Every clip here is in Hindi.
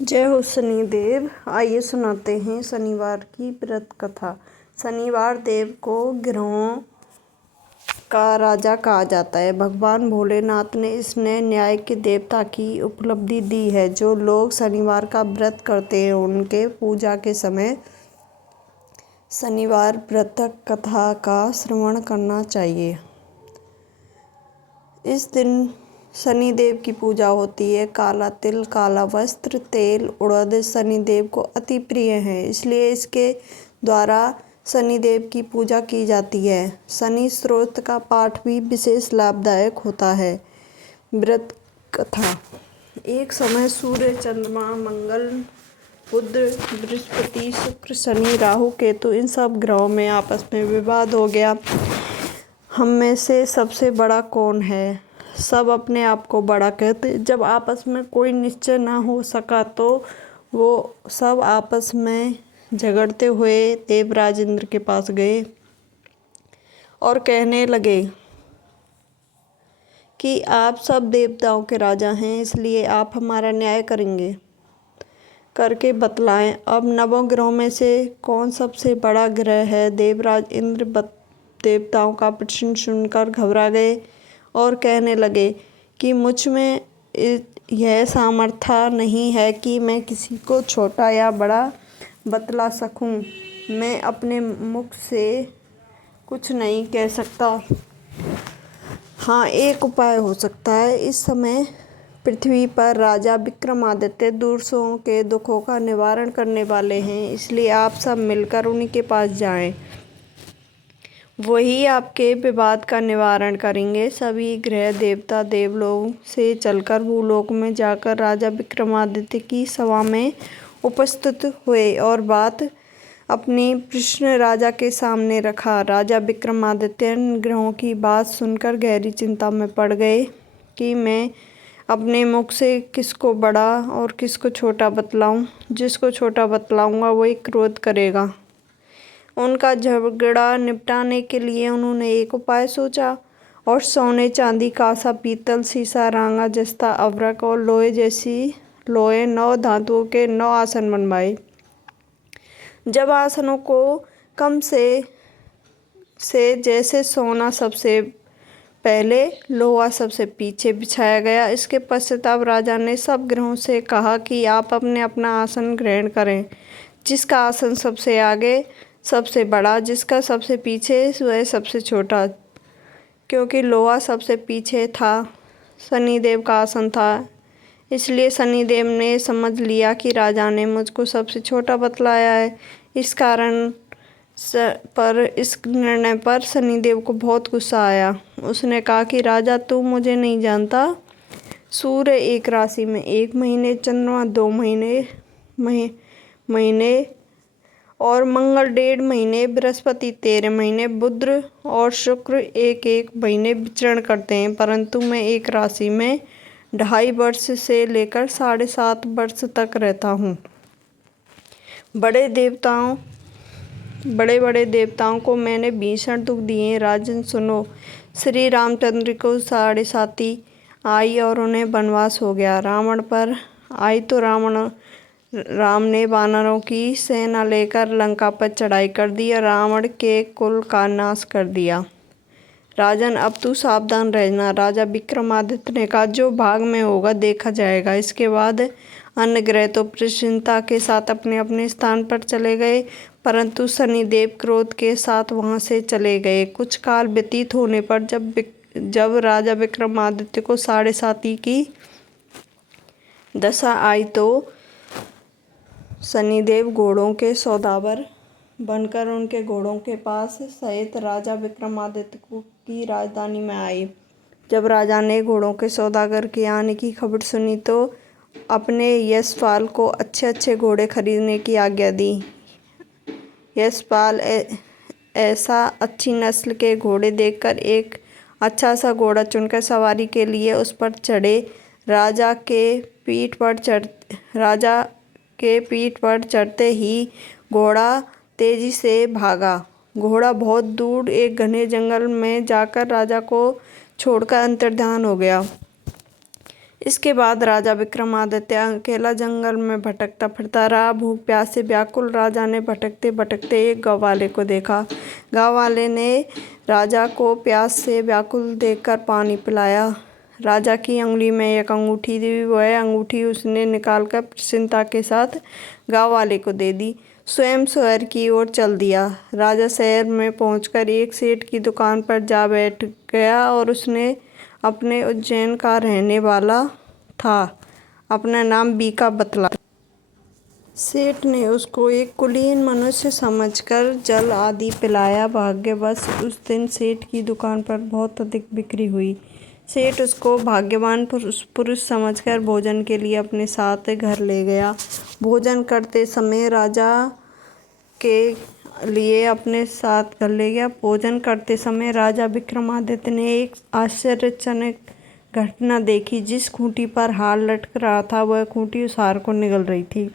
जय हो शनिदेव। आइए सुनाते हैं शनिवार की व्रत कथा। शनिवार देव को ग्रहों का राजा कहा जाता है। भगवान भोलेनाथ ने इसने न्याय के देवता की उपलब्धि दी है। जो लोग शनिवार का व्रत करते हैं उनके पूजा के समय शनिवार व्रत कथा का श्रवण करना चाहिए। इस दिन शनिदेव की पूजा होती है। काला तिल, काला वस्त्र, तेल, उड़द शनिदेव को अति प्रिय है, इसलिए इसके द्वारा शनिदेव की पूजा की जाती है। शनि स्तोत्र का पाठ भी विशेष लाभदायक होता है। व्रत कथा। एक समय सूर्य, चंद्रमा, मंगल, बुध, बृहस्पति, शुक्र, शनि, राहु, केतु इन सब ग्रहों में आपस में विवाद हो गया। हम में से सबसे बड़ा कौन है? सब अपने आप को बड़ा कहते। जब आपस में कोई निश्चय ना हो सका तो वो सब आपस में झगड़ते हुए देवराज इंद्र के पास गए और कहने लगे कि आप सब देवताओं के राजा हैं, इसलिए आप हमारा न्याय करके बतलाएं। अब नवों ग्रहों में से कौन सबसे बड़ा ग्रह है? देवराज इंद्र देवताओं का प्रश्न सुनकर घबरा गए और कहने लगे कि मुझ में यह सामर्थ्य नहीं है कि मैं किसी को छोटा या बड़ा बतला सकूं। मैं अपने मुख से कुछ नहीं कह सकता। हाँ, एक उपाय हो सकता है। इस समय पृथ्वी पर राजा विक्रमादित्य दूसरों के दुखों का निवारण करने वाले हैं, इसलिए आप सब मिलकर उन्हीं के पास जाएं। वही आपके विवाद का निवारण करेंगे। सभी ग्रह देवता देवलोक से चलकर भूलोक में जाकर राजा विक्रमादित्य की सभा में उपस्थित हुए और बात अपनी प्रश्न राजा के सामने रखा। राजा विक्रमादित्य ग्रहों की बात सुनकर गहरी चिंता में पड़ गए कि मैं अपने मुख से किसको बड़ा और किसको छोटा बतलाऊं। जिसको छोटा बतलाऊंगा वही क्रोध करेगा। उनका झगड़ा निपटाने के लिए उन्होंने एक उपाय सोचा और सोने, चांदी, कांसा, पीतल, सीसा, रांगा, जस्ता, अभ्रक और लोहे 9 धातुओं के 9 आसन बनवाए। जब आसनों को कम से जैसे सोना सबसे पहले, लोहा सबसे पीछे बिछाया गया। इसके पश्चात राजा ने सब ग्रहों से कहा कि आप अपने अपना आसन ग्रहण करें। जिसका आसन सबसे आगे सबसे बड़ा, जिसका सबसे पीछे वह सबसे छोटा। क्योंकि लोहा सबसे पीछे था, शनिदेव का आसन था, इसलिए शनिदेव ने समझ लिया कि राजा ने मुझको सबसे छोटा बतलाया है। इस निर्णय पर शनिदेव को बहुत गुस्सा आया। उसने कहा कि राजा, तू मुझे नहीं जानता। सूर्य एक राशि में 1 महीने, चंद्रमा 2 महीने और मंगल 1.5 महीने, बृहस्पति 13 महीने, बुध और शुक्र 1 महीने विचरण करते हैं, परंतु मैं एक राशि में 2.5 वर्ष से लेकर 7.5 वर्ष तक रहता हूँ। बड़े बड़े देवताओं को मैंने भीषण दुख दिए। राजन सुनो। श्री रामचंद्र को 7.5 आई और उन्हें वनवास हो गया। रावण पर आई तो राम ने वानरों की सेना लेकर लंका पर चढ़ाई कर दी और रावण के कुल का नाश कर दिया। राजन, अब तू सावधान रहना। राजा विक्रमादित्य ने कहा, जो भाग में होगा देखा जाएगा। इसके बाद अन्य ग्रह तो प्रसन्नता के साथ अपने अपने स्थान पर चले गए, परंतु शनिदेव क्रोध के साथ वहां से चले गए। कुछ काल व्यतीत होने पर जब राजा विक्रमादित्य को 7.5 की दशा आई तो शनिदेव घोड़ों के सौदागर बनकर उनके घोड़ों के पास सहित राजा विक्रमादित्य की राजधानी में आए। जब राजा ने घोड़ों के सौदागर के आने की खबर सुनी तो अपने यशपाल को अच्छे अच्छे घोड़े खरीदने की आज्ञा दी। यशपाल ऐसा अच्छी नस्ल के घोड़े देखकर एक अच्छा सा घोड़ा चुनकर सवारी के लिए उस पर चढ़े। राजा के पीठ पर चढ़ते ही घोड़ा तेजी से भागा। घोड़ा बहुत दूर एक घने जंगल में जाकर राजा को छोड़कर अंतर्धान हो गया। इसके बाद राजा विक्रमादित्य अकेला जंगल में भटकता फिरता रहा। भूख प्यास से व्याकुल राजा ने भटकते भटकते एक गाँव वाले को देखा। गाँव वाले ने राजा को प्यास से व्याकुल देखकर पानी पिलाया। राजा की अंगुली में एक अंगूठी थी। वह अंगूठी उसने निकालकर प्रसन्नता के साथ गाँव वाले को दे दी। स्वयं शहर की ओर चल दिया। राजा शहर में पहुंचकर एक सेठ की दुकान पर जा बैठ गया और उसने अपने उज्जैन का रहने वाला था। अपना नाम बीका बतलाया। सेठ ने उसको एक कुलीन मनुष्य समझकर जल आदि पिलाया। भाग्यवश उस दिन सेठ की दुकान पर बहुत अधिक बिक्री हुई। सेठ उसको भाग्यवान पुरुष समझकर भोजन के लिए अपने साथ घर ले गया। भोजन करते समय राजा के लिए अपने साथ घर ले गया। भोजन करते समय राजा विक्रमादित्य ने एक आश्चर्यजनक घटना देखी। जिस खूंटी पर हार लटक रहा था वह खूंटी उस हार को निगल रही थी।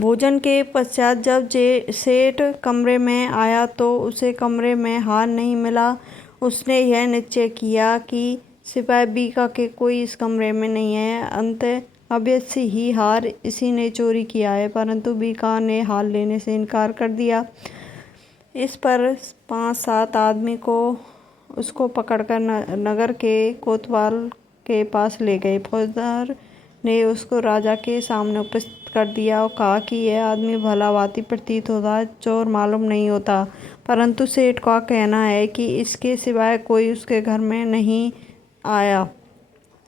भोजन के पश्चात जब सेठ कमरे में आया तो उसे कमरे में हार नहीं मिला। उसने यह निश्चय किया कि सिपाही बीका के कोई इस कमरे में नहीं है। अंततः अवश्य ही हार इसी ने चोरी किया है, परंतु बीका ने हार लेने से इनकार कर दिया। इस पर 5-7 आदमी को उसको पकड़कर नगर के कोतवाल के पास ले गए। फौजदार ने उसको राजा के सामने उपस्थित कर दिया और कहा कि यह आदमी भला-भांति प्रतीत होता है, चोर मालूम नहीं होता, परंतु सेठ का कहना है कि इसके सिवाय कोई उसके घर में नहीं आया,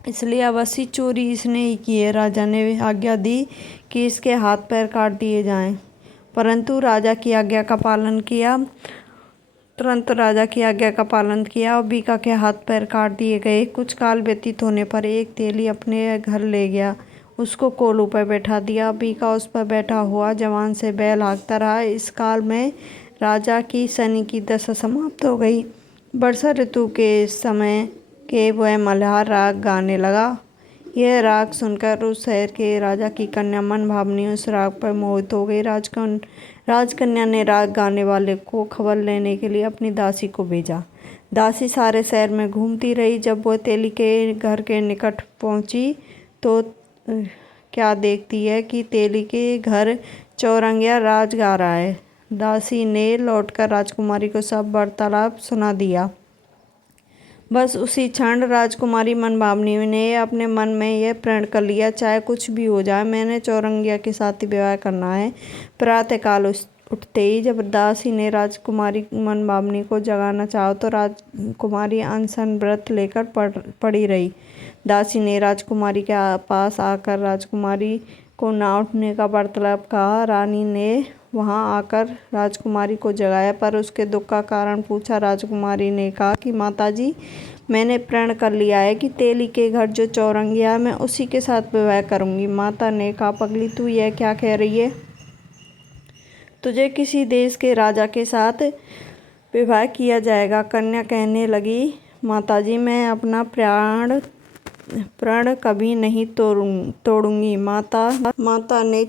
इसलिए अवश्य चोरी इसने ही की है। राजा ने आज्ञा दी कि इसके हाथ पैर काट दिए जाएं, परंतु राजा की आज्ञा का पालन किया। तुरंत राजा की आज्ञा का पालन किया और बीका के हाथ पैर काट दिए गए। कुछ काल व्यतीत होने पर एक तेली अपने घर ले गया। उसको कोलू पर बैठा दिया। बीका उस पर बैठा हुआ जवान से बैल हाँकता रहा। इस काल में राजा की शनि की दशा समाप्त हो गई। वर्षा ऋतु के समय के वह मल्हार राग गाने लगा। यह राग सुनकर उस शहर के राजा की कन्या मन भावनी उस राग पर मोहित हो गई। राजकन्या ने राग गाने वाले को खबर लेने के लिए अपनी दासी को भेजा। दासी सारे शहर में घूमती रही। जब वह तेली के घर के निकट पहुंची तो क्या देखती है कि तेली के घर चौरंगिया राग गा रहा है। दासी ने लौटकर राजकुमारी को सब वार्तालाप सुना दिया। बस उसी क्षण राजकुमारी मनभावनी ने अपने मन में यह प्रण कर लिया, चाहे कुछ भी हो जाए मैंने चौरंगिया के साथ ही विवाह करना है। प्रातःकाल उठते ही जब दासी ने राजकुमारी मनभावनी को जगाना चाहा तो राजकुमारी अनशन व्रत लेकर पड़ी रही। दासी ने राजकुमारी के पास आकर राजकुमारी को ना उठने का वार्तालाप कहा। रानी ने वहां आकर राजकुमारी को जगाया पर उसके दुख का कारण पूछा। राजकुमारी ने कहा कि माताजी, मैंने प्रण कर लिया है कि तेली के घर जो चौरंगिया है मैं उसी के साथ विवाह करूंगी। माता ने कहा, पगली तू यह क्या कह रही है? तुझे किसी देश के राजा के साथ विवाह किया जाएगा। कन्या कहने लगी, माताजी मैं अपना प्रण कभी नहीं तोड़ूंगी। माता ने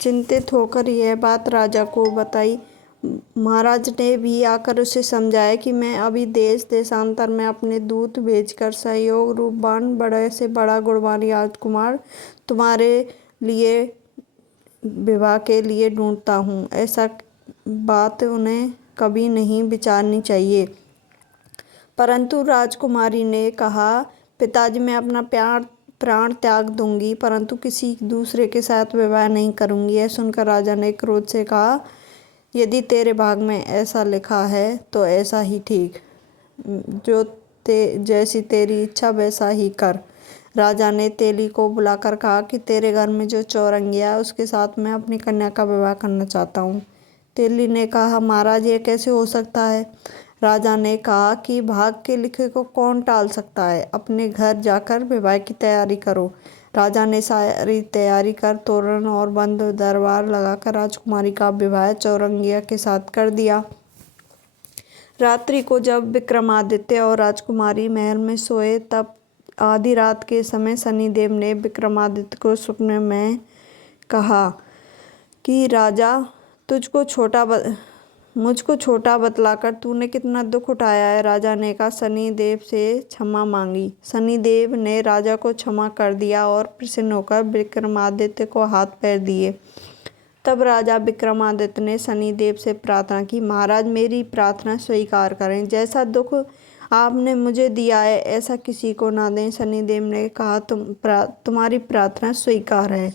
चिंतित होकर यह बात राजा को बताई। महाराज ने भी आकर उसे समझाया कि मैं अभी देश देशांतर में अपने दूत भेजकर सहयोग रूपवान बड़े से बड़ा गुणवान राजकुमार तुम्हारे लिए विवाह के लिए ढूंढता हूँ। ऐसा बात उन्हें कभी नहीं विचारनी चाहिए। परंतु राजकुमारी ने कहा, पिताजी मैं अपना प्राण त्याग दूंगी परंतु किसी दूसरे के साथ विवाह नहीं करूंगी। यह सुनकर राजा ने क्रोध से कहा, यदि तेरे भाग में ऐसा लिखा है तो ऐसा ही ठीक, जैसी तेरी इच्छा वैसा ही कर। राजा ने तेली को बुलाकर कहा कि तेरे घर में जो चौरंगिया है उसके साथ मैं अपनी कन्या का विवाह करना चाहता हूँ। तेली ने कहा, महाराज ये कैसे हो सकता है? राजा ने कहा कि भाग के लिखे को कौन टाल सकता है, अपने घर जाकर विवाह की तैयारी करो। राजा ने सारी तैयारी कर तोरण और बंद दरबार लगाकर राजकुमारी का विवाह चौरंगिया के साथ कर दिया। रात्रि को जब विक्रमादित्य और राजकुमारी महल में सोए तब आधी रात के समय शनिदेव ने विक्रमादित्य को स्वप्न में कहा कि राजा तुझको मुझको छोटा बतलाकर तूने कितना दुख उठाया है। राजा ने कहा, शनिदेव से क्षमा मांगी। शनिदेव ने राजा को क्षमा कर दिया और प्रसन्न होकर विक्रमादित्य को हाथ पैर दिए। तब राजा विक्रमादित्य ने शनिदेव से प्रार्थना की, महाराज मेरी प्रार्थना स्वीकार करें। जैसा दुख आपने मुझे दिया है ऐसा किसी को ना दें। शनिदेव ने कहा, तुम्हारी प्रार्थना स्वीकार है।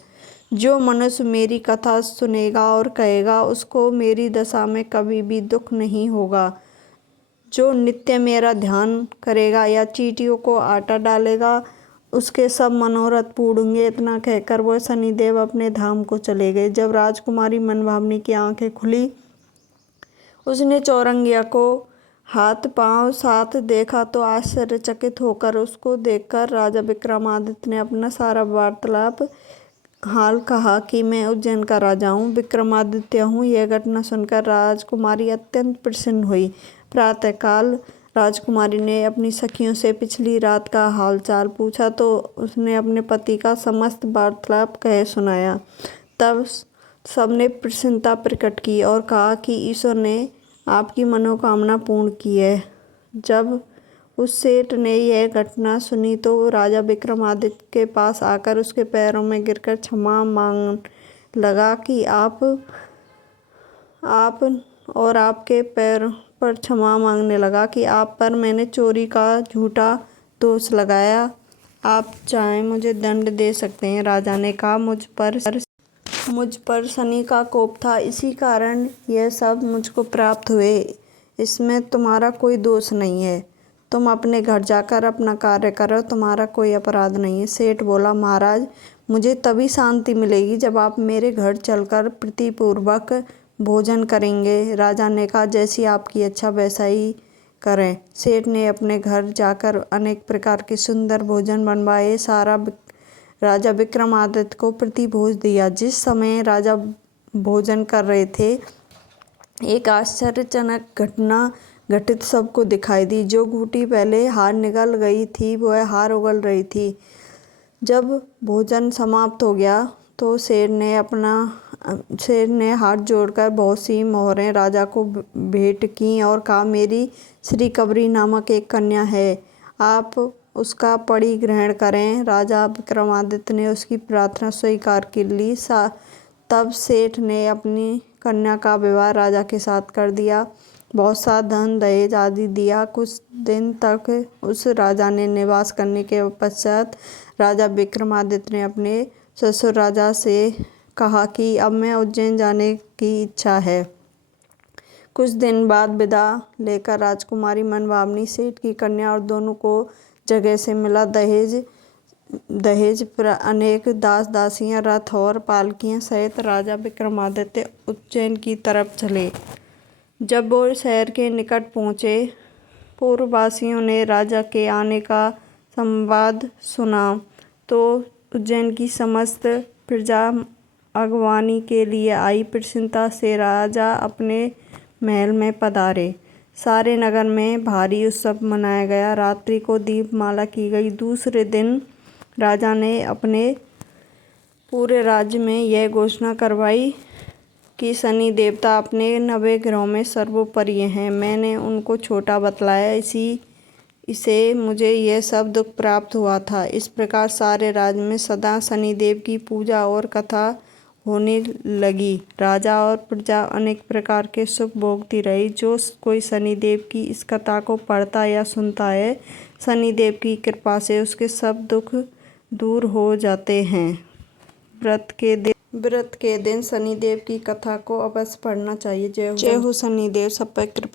जो मनुष्य मेरी कथा सुनेगा और कहेगा उसको मेरी दशा में कभी भी दुख नहीं होगा। जो नित्य मेरा ध्यान करेगा या चींटियों को आटा डालेगा उसके सब मनोरथ पूर्ण होंगे। इतना कहकर वह शनिदेव अपने धाम को चले गए। जब राजकुमारी मनभावनी की आंखें खुली, उसने चौरंगिया को हाथ पांव साथ देखा तो आश्चर्यचकित होकर उसको देखकर राजा विक्रमादित्य ने अपना सारा वार्तालाप हाल कहा कि मैं उज्जैन का राजा हूँ, विक्रमादित्य हूँ। यह घटना सुनकर राजकुमारी अत्यंत प्रसन्न हुई। प्रातःकाल राजकुमारी ने अपनी सखियों से पिछली रात का हालचाल पूछा तो उसने अपने पति का समस्त वार्तालाप कह सुनाया। तब सबने प्रसन्नता प्रकट की और कहा कि ईश्वर ने आपकी मनोकामना पूर्ण की है। जब उस सेठ ने यह घटना सुनी तो राजा विक्रमादित्य के पास आकर उसके पैरों में गिरकर क्षमा मांग लगा कि आप और आपके पैर पर क्षमा मांगने लगा कि आप पर मैंने चोरी का झूठा दोष लगाया। आप चाहें मुझे दंड दे सकते हैं। राजा ने कहा, मुझ पर शनि का कोप था, इसी कारण यह सब मुझको प्राप्त हुए। इसमें तुम्हारा कोई दोष नहीं है। तुम अपने घर जाकर अपना कार्य करो, तुम्हारा कोई अपराध नहीं है। सेठ बोला, महाराज मुझे तभी शांति मिलेगी जब आप मेरे घर चलकर प्रीतिपूर्वक भोजन करेंगे। राजा ने कहा, जैसी आपकी इच्छा वैसा ही करें। सेठ ने अपने घर जाकर अनेक प्रकार के सुंदर भोजन बनवाए। राजा विक्रमादित्य को प्रतिभोज दिया। जिस समय राजा भोजन कर रहे थे एक आश्चर्यजनक घटना घटित सबको दिखाई दी। जो घूंटी पहले हार निगल गई थी वह हार उगल रही थी। जब भोजन समाप्त हो गया तो शेर ने हाथ जोड़कर बहुत सी मोहरें राजा को भेंट की और कहा, मेरी श्री कबरी नामक एक कन्या है, आप उसका पड़ी ग्रहण करें। राजा विक्रमादित्य ने उसकी प्रार्थना स्वीकार कर ली। तब सेठ ने अपनी कन्या का विवाह राजा के साथ कर दिया। बहुत सा धन दहेज आदि दिया। कुछ दिन तक उस राजा ने निवास करने के पश्चात राजा विक्रमादित्य ने अपने ससुर राजा से कहा कि अब मैं उज्जैन जाने की इच्छा है। कुछ दिन बाद विदा लेकर राजकुमारी मनभावनी सेठ की कन्या और दोनों को जगह से मिला। दहेज पर अनेक दास दासियां, रथ और पालकियां सहित राजा विक्रमादित्य उज्जैन की तरफ चले। जब वो शहर के निकट पहुँचे, पूर्ववासियों ने राजा के आने का संवाद सुना तो उज्जैन की समस्त प्रजा अगवानी के लिए आई। प्रसन्नता से राजा अपने महल में पधारे। सारे नगर में भारी उत्सव मनाया गया। रात्रि को दीपमाला की गई। दूसरे दिन राजा ने अपने पूरे राज्य में यह घोषणा करवाई कि शनि देवता अपने 90 ग्रहों में सर्वोपरि हैं। मैंने उनको छोटा बतलाया, इसे मुझे यह सब दुख प्राप्त हुआ था। इस प्रकार सारे राज्य में सदा शनिदेव की पूजा और कथा होने लगी। राजा और प्रजा अनेक प्रकार के सुख भोगती रही। जो कोई शनिदेव की इस कथा को पढ़ता या सुनता है, शनिदेव की कृपा से उसके सब दुख दूर हो जाते हैं। व्रत के दिन शनिदेव की कथा को अवश्य पढ़ना चाहिए। जय हो शनिदेव, सब पर कृपा।